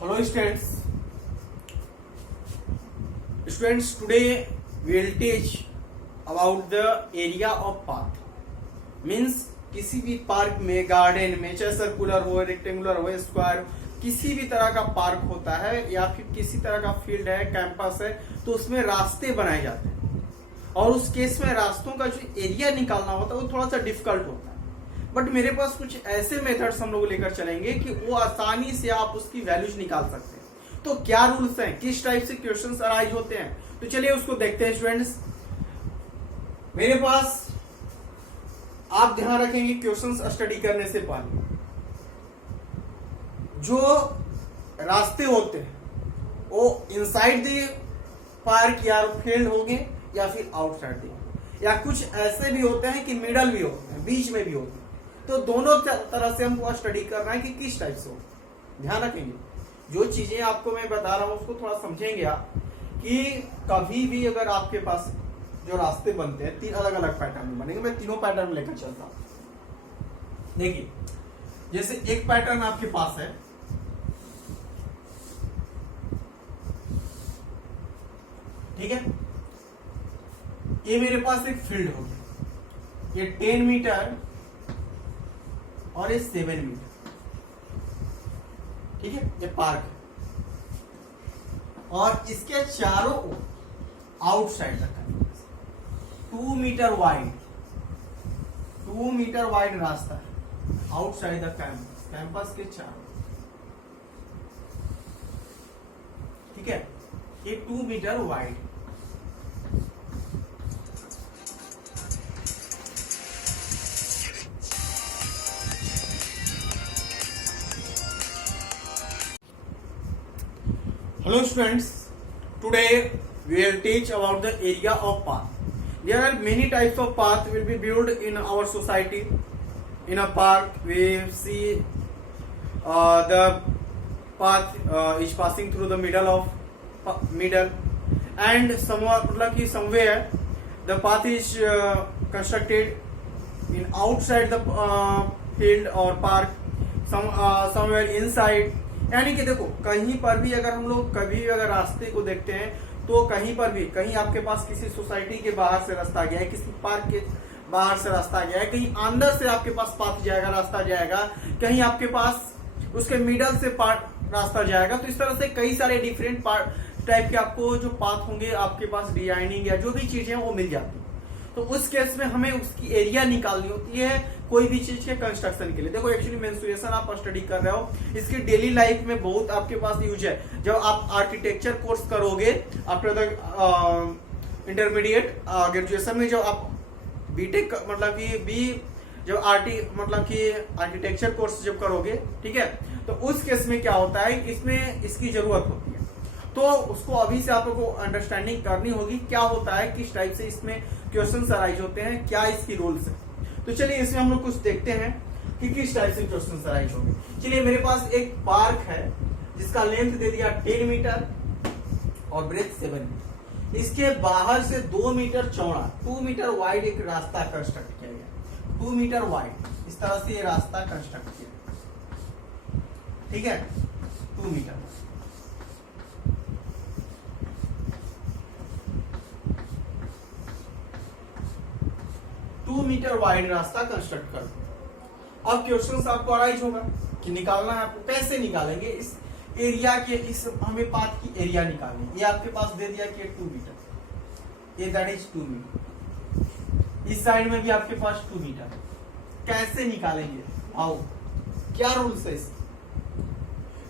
Hello students. Students, today we will teach about the area of path. Means किसी भी park में, garden में, चाहे सर्कुलर हो, रेक्टेंगुलर हो, स्क्वायर, किसी भी तरह का पार्क होता है या फिर किसी तरह का फील्ड है, कैंपस है, तो उसमें रास्ते बनाए जाते हैं और उस केस में रास्तों का जो एरिया निकालना होता है वो थोड़ा सा डिफिकल्ट होता है। बट मेरे पास कुछ ऐसे मेथड्स हम लोग लेकर चलेंगे कि वो आसानी से आप उसकी वैल्यूज निकाल सकते हैं। तो क्या रूल्स हैं, किस टाइप से क्वेश्चंस अराइज होते हैं, तो चलिए उसको देखते हैं स्टूडेंट्स। मेरे पास आप ध्यान रखेंगे क्वेश्चंस स्टडी करने से पहले जो रास्ते होते हैं वो इनसाइड द पार्क या फील्ड होंगे या फिर आउटसाइड द, या कुछ ऐसे भी होते हैं कि मिडल भी होते हैं, बीच में भी होते हैं। तो दोनों तरह से हमको स्टडी करना है कि किस टाइप से हो। ध्यान रखेंगे, जो चीजें आपको मैं बता रहा हूं उसको थोड़ा समझेंगे आप कि कभी भी अगर आपके पास जो रास्ते बनते हैं तीन अलग अलग पैटर्न में बनेंगे। मैं तीनों पैटर्न लेकर चलता हूं। देखिए, जैसे एक पैटर्न आपके पास है, ठीक है, ये मेरे पास एक फील्ड हो गया, ये 10 मीटर और ये 7 मीटर, ठीक है, ये पार्क है और इसके चारों ओर आउटसाइड रखा है 2 मीटर वाइड, 2 मीटर वाइड रास्ता है आउटसाइड द कैंपस, कैंपस के चारों, ठीक है, ये 2 metre wide. Hello students, today we will teach about the area of path. There are many types of path will be built in our society. In a park we see the path is passing through the middle, and somewhere the path is constructed in outside the field or park, somewhere inside. यानी कि देखो, कहीं पर भी अगर हम लोग कभी भी अगर रास्ते को देखते हैं तो कहीं पर भी, कहीं आपके पास किसी सोसाइटी के बाहर से रास्ता गया है, किसी पार्क के बाहर से रास्ता गया है, कहीं अंदर से आपके पास पाथ जाएगा, रास्ता जाएगा, कहीं आपके पास उसके मिडल से पार्ट रास्ता जाएगा। तो इस तरह से कई सारे डिफरेंट पार्ट टाइप के आपको जो पाथ होंगे आपके पास डिजाइनिंग या जो भी चीजें वो मिल जाती है। तो उस केस में हमें उसकी एरिया निकालनी होती है कोई भी चीज के कंस्ट्रक्शन के लिए। देखो, एक्चुअली मेंस्ट्रुएशन आप स्टडी कर रहे हो, इसकी डेली लाइफ में बहुत आपके पास यूज है। जब आप आर्किटेक्चर कोर्स करोगे आफ्टर द इंटरमीडिएट ग्रेजुएशन में, जब आप बीटेक मतलब कि आर्किटेक्चर कोर्स जब करोगे, ठीक है, तो उस केस में क्या होता है, इसमें इसकी जरूरत होती है। तो उसको अभी से आप लोगों को अंडरस्टैंडिंग करनी होगी क्या होता है, किस टाइप से इसमें क्वेश्चंस अराइज होते हैं, क्या इसकी रूल्स है। तो चलिए इसमें हम लोग कुछ देखते हैं कि किस टाइप से क्वेश्चंस अराइज होंगे। चलिए, मेरे पास एक पार्क है जिसका लेंथ दे दिया 10 मीटर और ब्रेथ 7 मीटर। इसके बाहर से 2 मीटर चौड़ा, 2 मीटर वाइड एक रास्ता कंस्ट्रक्ट किया गया, 2 मीटर वाइड इस तरह से ये रास्ता कंस्ट्रक्ट किया, ठीक है, 2 मीटर। मीटर वाइड रास्ता कंस्ट्रक्ट कर दो। अब क्वेश्चन आपको अराइज होगा कि निकालना है आपको, कैसे निकालेंगे इस एरिया के, इस हमें पाथ की एरिया निकालनी। ये आपके पास दे दिया कि 2 मीटर, ये दैट इज 2 मीटर, इस साइड में भी आपके पास 2 मीटर। कैसे निकालेंगे, आओ, क्या रूल्स है इसके?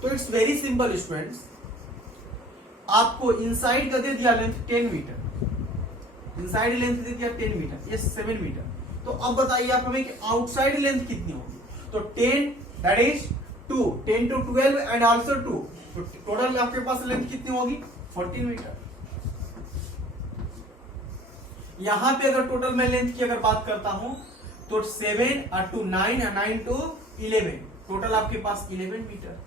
तो इट्स वेरी सिंपल स्टूडेंट्स। आपको इनसाइड का दे दिया लेंथ 10 मीटर, इनसाइड लेंथ दे दिया 10 मीटर, ये 7 मीटर। तो अब बताइए आप हमें कि आउटसाइड लेंथ कितनी होगी। तो 10 that is 2, 10 to 12 and also 2, तो टोटल आपके पास लेंथ कितनी होगी 14 मीटर। यहां पे अगर टोटल मैं लेंथ की अगर बात करता हूं तो 7 to 9 and 9 to 11, टोटल आपके पास 11 मीटर।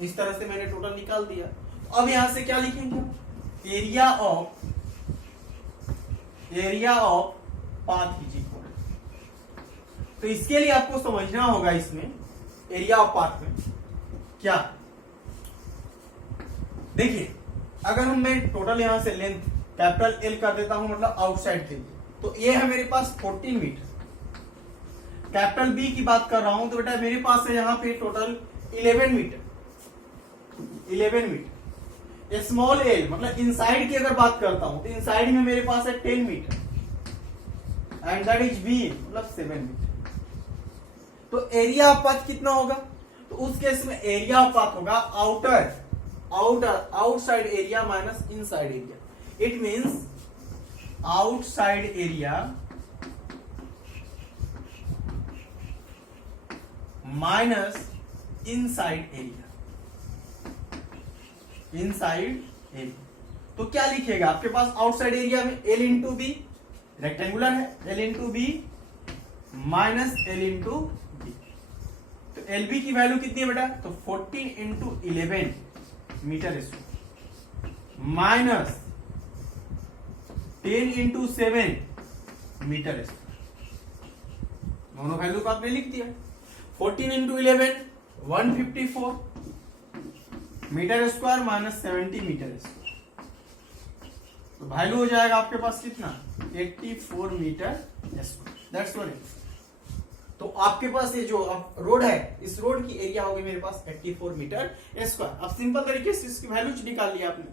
इस तरह से मैंने टोटल निकाल दिया। अब यहां से क्या लिखेंगे, area of path is equal. तो इसके लिए आपको समझना होगा इसमें एरिया ऑफ पाथ में क्या, देखिए अगर मैं टोटल यहां से लेंथ कैपिटल एल कर देता हूं, मतलब आउटसाइड के लिए, तो ये है मेरे पास 14 मीटर। कैपिटल बी की बात कर रहा हूं तो बेटा मेरे पास है यहाँ पे total 11 metre, 11 metre. Small L मतलब इनसाइड की अगर बात करता हूं तो इनसाइड में मेरे पास है 10 metre and that is B मतलब 7 मीटर। तो एरिया ऑफ पाथ कितना होगा, तो उस केस में एरिया ऑफ पाथ होगा outside area minus inside area. It means outside area minus inside area, inside area. तो क्या लिखिएगा आपके पास आउटसाइड एरिया में एल इंटू बी, रेक्टेंगुलर है, L into B minus L into B. तो एल बी की वैल्यू कितनी है बेटा, तो 14 into 11 metre square minus 10 into 7 metre square. दोनों वैल्यू को आपने लिख दिया। 14 into 11 154 metre square minus 70 metre square. तो वैल्यू हो जाएगा आपके पास कितना, 84 metre square. That's what it. तो आपके पास ये जो रोड है, इस रोड की एरिया होगी मेरे पास 84 मीटर स्क्वायर। अब सिंपल तरीके से इसकी वैल्यू निकाल लिया आपने,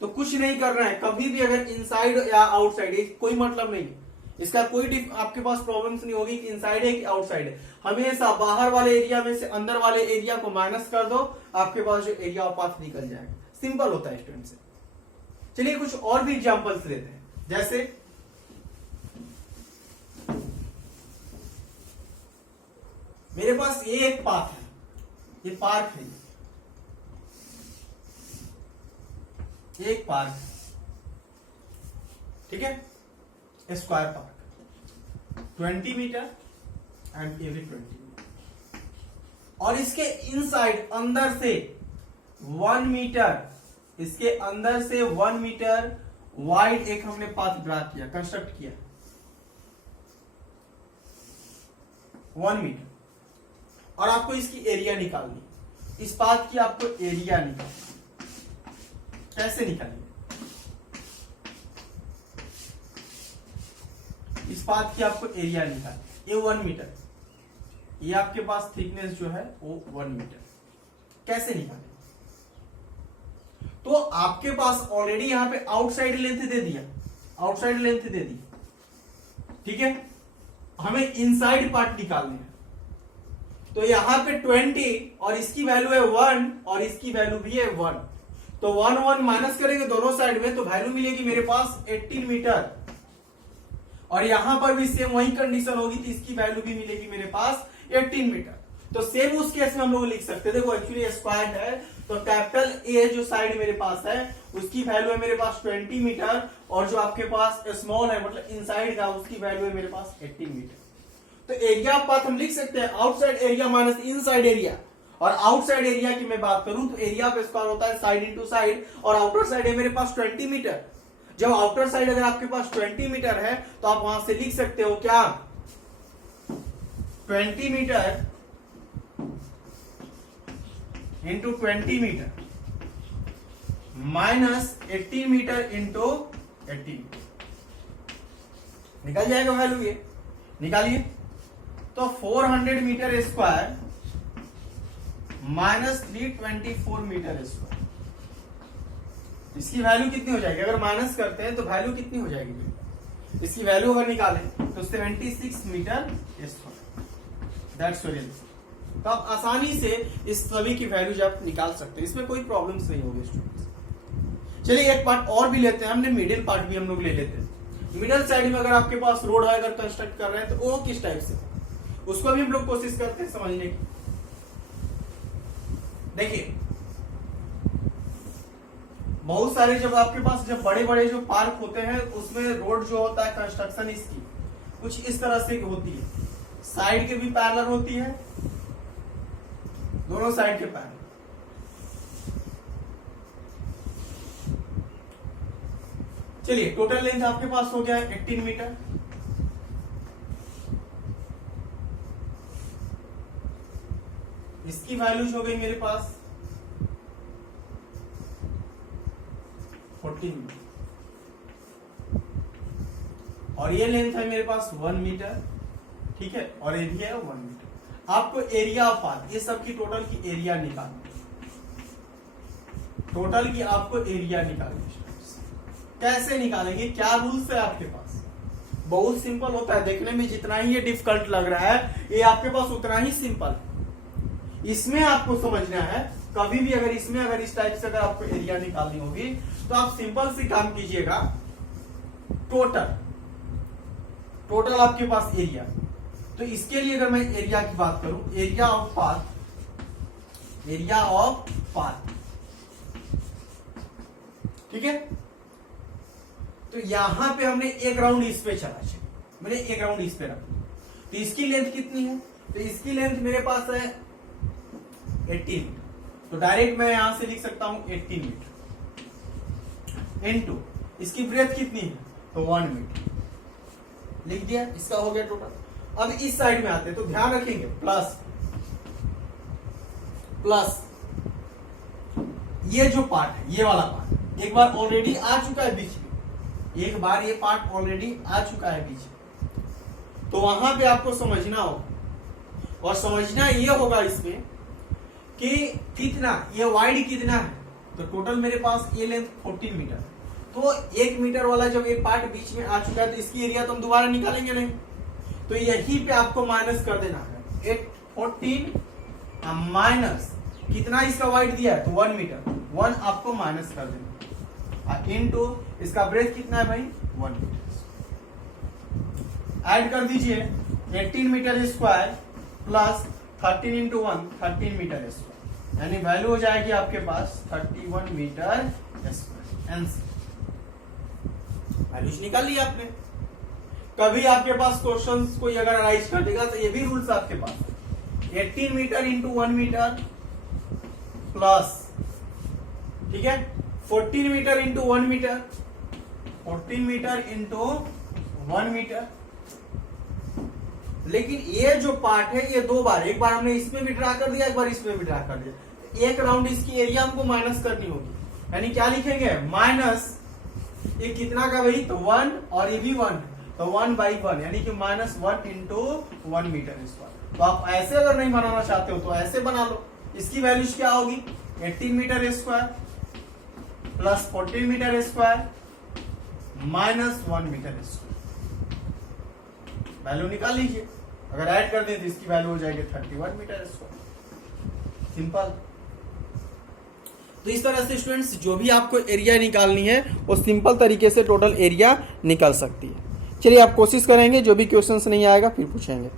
तो कुछ नहीं करना है। कभी भी अगर इनसाइड या आउटसाइड कोई मतलब नहीं, इसका कोई आपके पास प्रॉब्लम्स नहीं होगी कि इनसाइड है कि आउटसाइड है। हमेशा बाहर वाले एरिया में से अंदर वाले एरिया को माइनस कर दो, आपके पास जो एरिया ऑफ पाथ निकल जाएगा। सिंपल होता है स्टूडेंट से। चलिए कुछ और भी एग्जांपल्स लेते हैं। जैसे मेरे पास ये एक पाथ है, ये पार्क है, ये एक पार्क है, ठीक है, स्क्वायर पार्क 20 मीटर एंड ये भी 20 मीटर। और इसके इनसाइड अंदर से 1 मीटर, इसके अंदर से 1 मीटर वाइड एक हमने पाथ ड्रा किया, कंस्ट्रक्ट किया 1 मीटर। और आपको इसकी एरिया निकालनी, इस पाथ की आपको एरिया निकालनी। कैसे निकालिए, इस पाथ की आपको एरिया निकालनी। ये 1 मीटर, ये आपके पास थिकनेस जो है वो 1 मीटर। कैसे निकालें, तो आपके पास ऑलरेडी यहां पे आउटसाइड लेंथ दे दिया, आउटसाइड लेंथ दे दी, ठीक है। हमें इनसाइड पार्ट निकालने हैं। तो यहां पे 20 और इसकी वैल्यू है 1 और इसकी वैल्यू भी है 1, तो 1 माइनस करेंगे दोनों साइड में, तो वैल्यू मिलेगी मेरे पास 18 मीटर। और यहां पर भी सेम वही कंडीशन होगी, तो इसकी वैल्यू भी मिलेगी मेरे पास 18 मीटर। तो सेम उस केस में हम लोग लिख सकते हैं। देखो एक्चुअली स्क्वायर है, तो कैपिटल ए जो साइड मेरे पास है उसकी वैल्यू है मेरे पास 20 मीटर, और जो आपके पास स्मॉल है मतलब इनसाइड का, उसकी वैल्यू है मेरे पास 18 मीटर। तो एरिया ऑफ पाथ हम लिख सकते हैं outside area minus inside area. और आउटसाइड एरिया की मैं बात करूं तो एरिया ऑफ स्क्वायर होता है साइड इंटू साइड, और आउटर साइड है मेरे पास 20 मीटर। जब आउटर साइड अगर आपके पास 20 मीटर है तो आप वहां से लिख सकते हो क्या, 20 metre into 20 metre minus 18 metre into 18। निकल जाएगा वैल्यू, ये निकालिए। तो 400 metre square minus 324 metre square, इसकी वैल्यू कितनी हो जाएगी, अगर माइनस करते हैं तो वैल्यू कितनी हो जाएगी, इसकी वैल्यू अगर निकालें तो 76 metre square. That's very easy. तो आप आसानी से इस सभी की वैल्यूज आप निकाल सकते हैं, इसमें कोई प्रॉब्लम्स नहीं होगी स्टूडेंट्स। चलिए एक पार्ट और भी लेते हैं, हमने मिडिल पार्ट भी हम लोग ले लेते हैं। मिडिल साइड में अगर आपके पास रोड है, अगर कंस्ट्रक्ट कर रहे हैं तो वो किस टाइप से, उसको भी हम लोग कोशिश करते हैं समझने की। देखिए बहुत सारे जब आपके पास जब बड़े बड़े जो पार्क होते हैं उसमें रोड जो होता है कंस्ट्रक्शन इसकी कुछ इस तरह से होती है, साइड के भी पैरेलल होती है, दोनों साइड के पैरेलल। चलिए टोटल लेंथ आपके पास हो गया है 18 मीटर। इसकी वैल्यूज हो गई मेरे पास 14 मीटर, और ये लेंथ है मेरे पास 1 मीटर, ठीक है, और एरिया है 1 मीटर। आपको एरिया ऑफ पाथ, ये सब की टोटल की एरिया निकालनी, टोटल की आपको एरिया निकालनी। कैसे निकालेंगे, क्या रूल्स है आपके पास? बहुत सिंपल होता है, देखने में जितना ही ये डिफिकल्ट लग रहा है ये आपके पास उतना ही सिंपल। इसमें आपको समझना है, कभी भी अगर इसमें अगर इस टाइप से अगर आपको एरिया निकालनी होगी तो आप सिंपल से काम कीजिएगा, टोटल आपके पास एरिया। तो इसके लिए अगर मैं एरिया की बात करूं, एरिया ऑफ पाथ, ठीक है। तो यहां पे हमने एक राउंड इस पे चला, मैंने एक राउंड इस पे रखा, तो इसकी लेंथ कितनी है? तो इसकी लेंथ मेरे पास है 18 मीटर, तो डायरेक्ट मैं यहां से लिख सकता हूं 18 मीटर इनटू इसकी ब्रेथ कितनी है? तो 1 मीटर लिख दिया, इसका हो गया टोटल। अब इस साइड में आते हैं तो ध्यान रखेंगे, प्लस ये जो पार्ट है, ये वाला पार्ट एक बार ऑलरेडी आ चुका है बीच में, एक बार ये पार्ट ऑलरेडी आ चुका है बीच में, तो वहां पे आपको समझना होगा, और समझना ये होगा इसमें कि कितना ये वाइड कितना है। तो टोटल मेरे पास ये लेंथ 14 मीटर, तो 1 मीटर वाला जब ये पार्ट बीच में आ चुका है तो इसकी एरिया तो हम दोबारा निकालेंगे नहीं, तो यहीं पे आपको माइनस कर देना है 14 माइनस कितना इसका वाइड दिया है, तो 1 मीटर, 1 आपको माइनस कर देना, इनटू इसका ब्रेथ कितना है भाई 1 मीटर, ऐड कर दीजिए 18 metre square plus 13 into 1 13 metre square, यानी वैल्यू हो जाएगी आपके पास 31 मीटर स्क्वायर। आंसर वैल्यूज निकाल लिया आपने। कभी आपके पास क्वेश्चंस कोई अगर अराइज कर देगा तो ये भी रूल्स आपके पास 18 मीटर इंटू 1 मीटर प्लस, ठीक है, 14 metre into 1 metre, 14 metre into 1 metre. लेकिन ये जो पार्ट है ये दो बार, एक बार हमने इसमें भी ड्रा कर दिया, एक बार इसमें भी ड्रा कर दिया, एक राउंड इसकी एरिया हमको माइनस करनी होगी, यानी क्या लिखेंगे माइनस, ये कितना का भाई, तो 1, और ये भी 1, तो 1/1 यानी कि -1 इंटू 1 मीटर स्क्वायर। तो आप ऐसे अगर नहीं बनाना चाहते हो तो ऐसे बना लो, इसकी वैल्यूज क्या होगी 18 metre square plus 14 metre square minus 1 metre square, value निकाल लीजिए, अगर ऐड कर दें तो इसकी वैल्यू हो जाएगी 31 मीटर स्क्वायर। सिंपल। तो इस तरह से स्टूडेंट्स जो भी आपको एरिया निकालनी है वो सिंपल तरीके से टोटल एरिया निकल सकती है। चलिए आप कोशिश करेंगे, जो भी क्वेश्चंस नहीं आएगा फिर पूछेंगे।